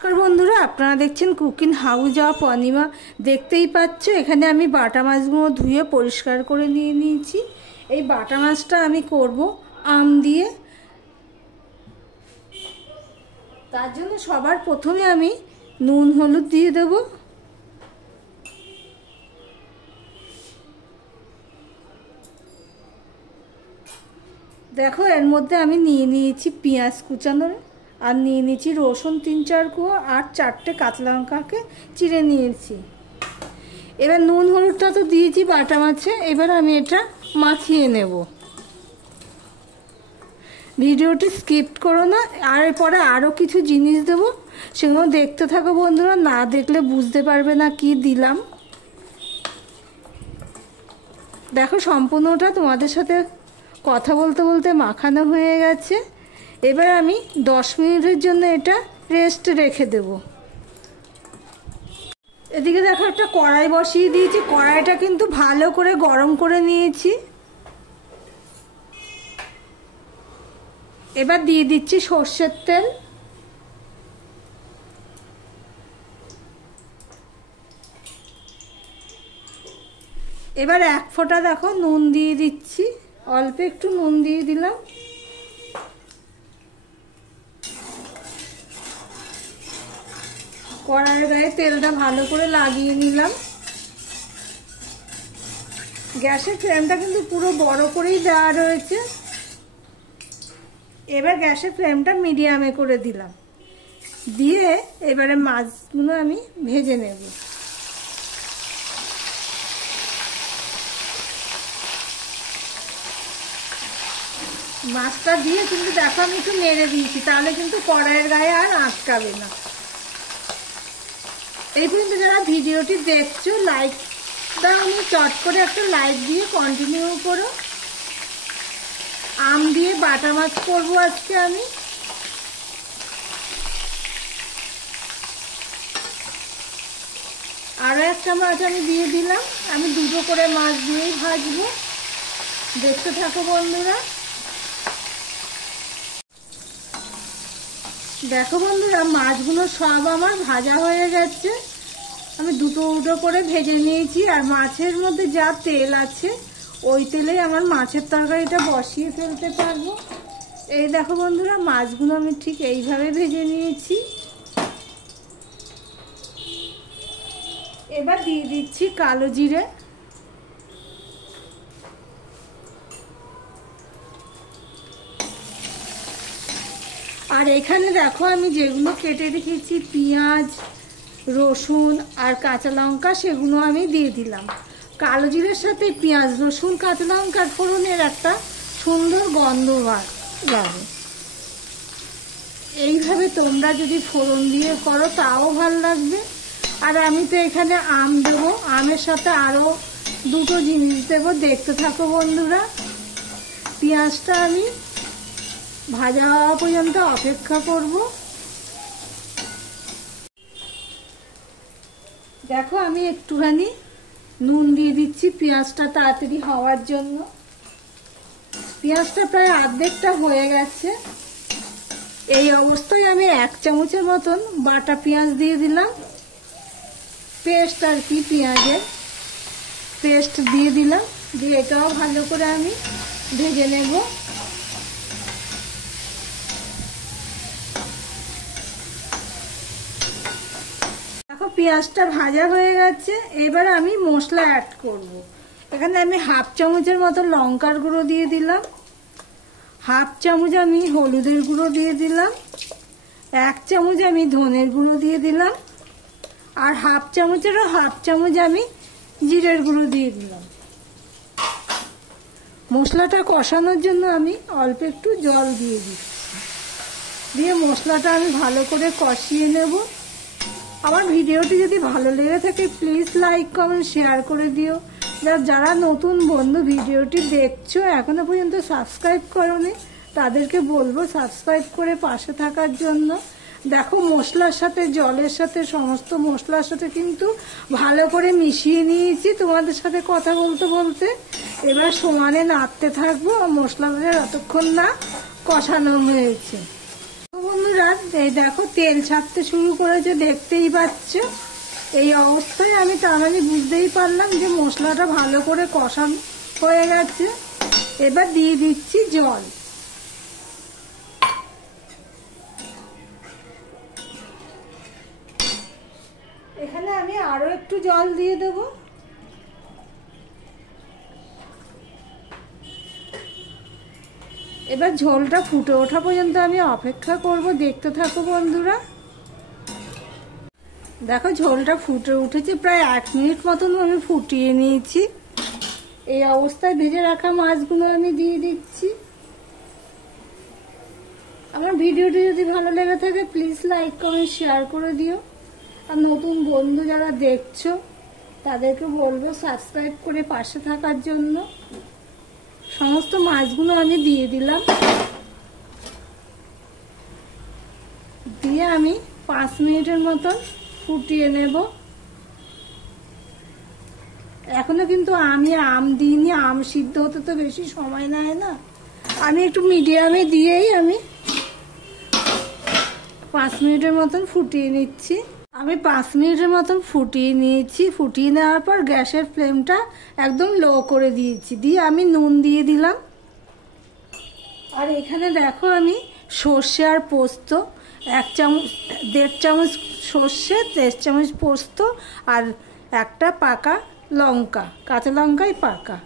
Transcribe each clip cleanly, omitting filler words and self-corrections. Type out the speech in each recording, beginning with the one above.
নমস্কার বন্ধুরা, আপনারা দেখছেন কুকিং হাউস অফ অনিমা। দেখতেই পাচ্ছ এখানে আমি বাটা মাছগুলো ধুয়ে পরিষ্কার করে নিয়ে নিয়েছি। এই বাটা মাছটা আমি করব আম দিয়ে। তার জন্য সবার প্রথমে আমি নুন হলুদ দিয়ে দেব। দেখো এর মধ্যে আমি নিয়ে নিয়েছি পেঁয়াজ কুচানো, আর নিয়ে নিয়েছি রসুন 3-4 কোয়া, আর 4টে কাঁচা লঙ্কাকে চিড়ে নিয়েছি। এবার নুন হলুদটা তো দিয়েছি বাটা মাছে, এবার আমি এটা মাখিয়ে নেব। ভিডিওটি স্কিপ করো না, আর এরপরে আরও কিছু জিনিস দেবো, সেগুলো দেখতে থাকো বন্ধুরা, না দেখলে বুঝতে পারবে না কি দিলাম। দেখো সম্পূর্ণটা তোমাদের সাথে কথা বলতে বলতে মাখানো হয়ে গেছে। এবার আমি 10 মিনিটের জন্য এটা রেস্ট রেখে দেব। এদিকে দেখো একটা কড়াই বসিয়ে দিয়েছি, কড়াইটা কিন্তু ভালো করে গরম করে নিয়েছি। এবার দিয়ে দিচ্ছি সর্ষের তেল। এবার 1 ফোঁটা দেখো নুন দিয়ে দিচ্ছি, অল্প একটু নুন দিয়ে দিলাম। কড়াইয়ের গায়ে তেলটা ভালো করে লাগিয়ে নিলাম। গ্যাসের ফ্লেমটা কিন্তু পুরো বড় করেই দেওয়া রয়েছে। এবার গ্যাসের ফ্লেমটা মিডিয়ামে করে দিলাম, দিয়ে এবারে মাছগুলো আমি ভেজে নেব। মাছটা দিয়ে কিন্তু দেখো আমি একটু নেড়ে দিয়েছি, তাহলে কিন্তু কড়াইয়ের গায়ে আর আটকাবে না। এই পর্যন্ত যারা ভিডিওটি দেখছো লাইক দাও, আমি চট করে একটা লাইক দিয়ে কন্টিনিউ করো। আম দিয়ে বাটা মাছ করবো আজকে আমি। আরও একটা মাছ আমি দিয়ে দিলাম, আমি 2টো করে মাছ দিয়েই ভাজবো। দেখতে থাকো বন্ধুরা। দেখো বন্ধুরা মাছগুলো সব আমার ভাজা হয়ে যাচ্ছে। আমি 2টো করে ভেজে নিয়েছি, আর মাছের মধ্যে যা তেল আছে ওই তেলেই আমার মাছের তরকারিটা বসিয়ে ফেলতে পারবো। এই দেখো বন্ধুরা মাছগুলো আমি ঠিক এইভাবে ভেজে নিয়েছি। এবার দিয়ে দিচ্ছি কালো জিরে, আর এখানে দেখো আমি যেগুলো কেটে রেখেছি পেঁয়াজ রসুন আর কাঁচা লঙ্কা, সেগুলো আমি দিয়ে দিলাম। কালো জিরের সাথে পেঁয়াজ রসুন কাঁচা লঙ্কার ফোড়নের একটা সুন্দর গন্ধ লাগে। এইভাবে তোমরা যদি ফোড়ন দিয়ে করো তাও ভালো লাগবে। আর আমি তো এখানে আম দেবো, আমের সাথে আরও 2টো জিনিস দেবো। দেখতে থাকো বন্ধুরা। পেঁয়াজটা আমি ভাজা হওয়া পর্যন্ত অপেক্ষা করব। দেখো আমি একটুখানি নুন দিয়ে দিচ্ছি পেঁয়াজটা তাড়াতাড়ি হওয়ার জন্য। পেঁয়াজটা প্রায় অর্ধেকটা হয়ে গেছে। এই অবস্থায় আমি 1 চামচের মতন বাটা পেঁয়াজ দিয়ে দিলাম, পেস্ট আর কি, পেঁয়াজের পেস্ট দিয়ে দিলাম, দিয়ে এটাও ভালো করে আমি ভেজে নেব। দেখো পেঁয়াজটা ভাজা হয়ে গেছে। এবার আমি মশলা অ্যাড করব। এখানে আমি 1/2 চামচের মতো লঙ্কার গুঁড়ো দিয়ে দিলাম, 1/2 চামচ আমি হলুদের গুঁড়ো দিয়ে দিলাম, 1 চামচ আমি ধনের গুঁড়ো দিয়ে দিলাম, আর 1/2 চামচেরও 1/2 চামচ আমি জিরের গুঁড়ো দিয়ে দিলাম। মশলাটা কষানোর জন্য আমি অল্প একটু জল দিয়ে দিচ্ছি, দিয়ে মশলাটা আমি ভালো করে কষিয়ে নেব। আমার ভিডিওটি যদি ভালো লেগে থাকে প্লিজ লাইক কমেন্ট শেয়ার করে দিও। যারা নতুন বন্ধু ভিডিওটি দেখছো এখনো পর্যন্ত সাবস্ক্রাইব করোনি, তাদেরকে বলবো সাবস্ক্রাইব করে পাশে থাকার জন্য। দেখো মশলার সাথে জলের সাথে সমস্ত মশলার সাথে কিন্তু ভালো করে মিশিয়ে নিয়েছি তোমাদের সাথে কথা বলতে বলতে। এবার সমানে নাড়তে থাকবো মশলাটা যতক্ষণ না কষানো হয়েছে। বন্ধুরা এবার এই দেখো তেল ছাড়তে শুরু করেছে, দেখতেই পাচ্ছ। এই অবস্থায় আমি তার মানে বুঝতেই পারলাম যে মশলাটা ভালো করে কষানো হয়ে গেছে। এবার দিয়ে দিচ্ছি জল। এখানে আমি আরো একটু জল দিয়ে দেবো। এবার ঝোলটা ফুটে ওঠা পর্যন্ত আমি অপেক্ষা করব, দেখতে থাকো বন্ধুরা। দেখো ঝোলটা ফুটে উঠেছে, প্রায় 1 মিনিট মতন আমি ফুটিয়ে নিয়েছি। এই অবস্থায় ভেজে রাখা মাছগুলো আমি দিয়ে দিচ্ছি। আমার ভিডিওটি যদি ভালো লেগে থাকে প্লিজ লাইক কমেন্ট শেয়ার করে দিও। আর নতুন বন্ধু যারা দেখছো তাদেরকে বলবো সাবস্ক্রাইব করে পাশে থাকার জন্য। সমস্ত মাছগুলো আমি দিয়ে দিলাম, দিয়ে আমি 5 মিনিটের মতন ফুটিয়ে নেব। এখনো কিন্তু আমি আম দিইনি, আম সিদ্ধ হতে তো বেশি সময় নেয় না। আমি একটু মিডিয়ামে দিয়েই আমি 5 মিনিটের মতন ফুটিয়ে নিচ্ছি। আমি 5 মিনিটের মতন ফুটিয়ে নিয়েছি। ফুটিয়ে নেওয়ার পর গ্যাসের ফ্লেমটা একদম লো করে দিয়েছি, দিয়ে আমি নুন দিয়ে দিলাম। আর এখানে দেখো আমি সর্ষে আর পোস্ত 1.5 চামচ সর্ষে, 1.5 চামচ পোস্ত আর একটা পাকা লঙ্কা, কাঁচা লঙ্কাই পাকা,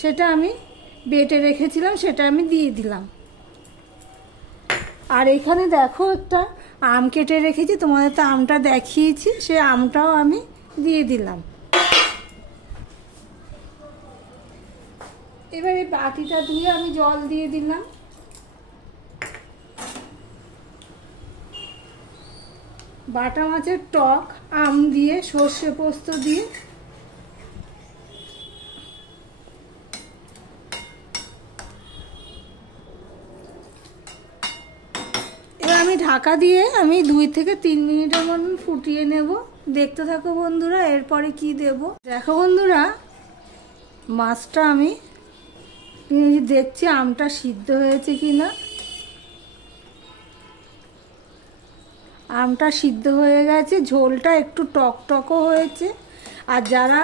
সেটা আমি বেটে রেখেছিলাম, সেটা আমি দিয়ে দিলাম। আর এখানে দেখো একটা আম কেটে রেখেছি, তোমাদের তো আমটা দেখিয়েছি, সে আমটাও আমি দিয়ে দিলাম। এবার এই বাটিটা ধুয়ে আমি জল দিয়ে দিলাম। বাটা মাছের টক আম দিয়ে সর্ষে পোস্ত দিয়ে এবার আমি ঢাকা দিয়ে আমি 2 থেকে 3 মিনিটের মতন ফুটিয়ে নেব, দেখতে থাকো বন্ধুরা। এরপরে কি দেব দেখো বন্ধুরা, মাছটা আমি দেখছি আমটা সিদ্ধ হয়েছে কিনা। আমটা সিদ্ধ হয়ে গেছে, ঝোলটা একটু টকটকও হয়েছে। আর যারা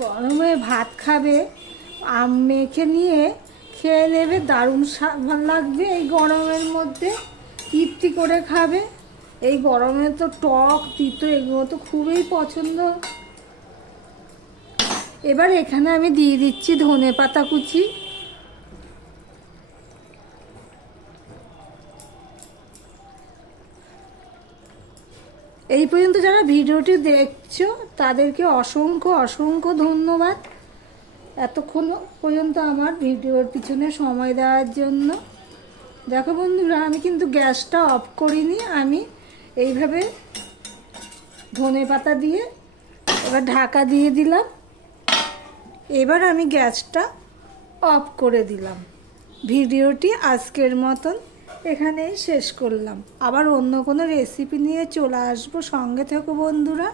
গরমে ভাত খাবে আম মেখে নিয়ে খেয়ে নেবে, দারুণ ভালো লাগবে। এই গরমের মধ্যে তৃপ্তি করে খাবে। এই গরমে তো টক তিতো এগুলো তো খুবই পছন্দ। এবার এখানে আমি দিয়ে দিচ্ছি ধনেপাতা কুচি। এই পর্যন্ত যারা ভিডিওটি দেখছো তাদেরকে অসংখ্য অসংখ্য ধন্যবাদ, এতক্ষণ পর্যন্ত আমার ভিডিওর পিছনে সময় দেওয়ার জন্য। দেখো বন্ধুরা, আমি কিন্তু গ্যাসটা অফ করিনি, আমি এইভাবে ধনেপাতা দিয়ে এবার ঢাকা দিয়ে দিলাম। এবার আমি গ্যাসটা অফ করে দিলাম। ভিডিওটি আজকের মতন এখানেই শেষ করলাম। আবার অন্য কোনো রেসিপি নিয়ে চলে আসবো, সঙ্গে থেকো বন্ধুরা।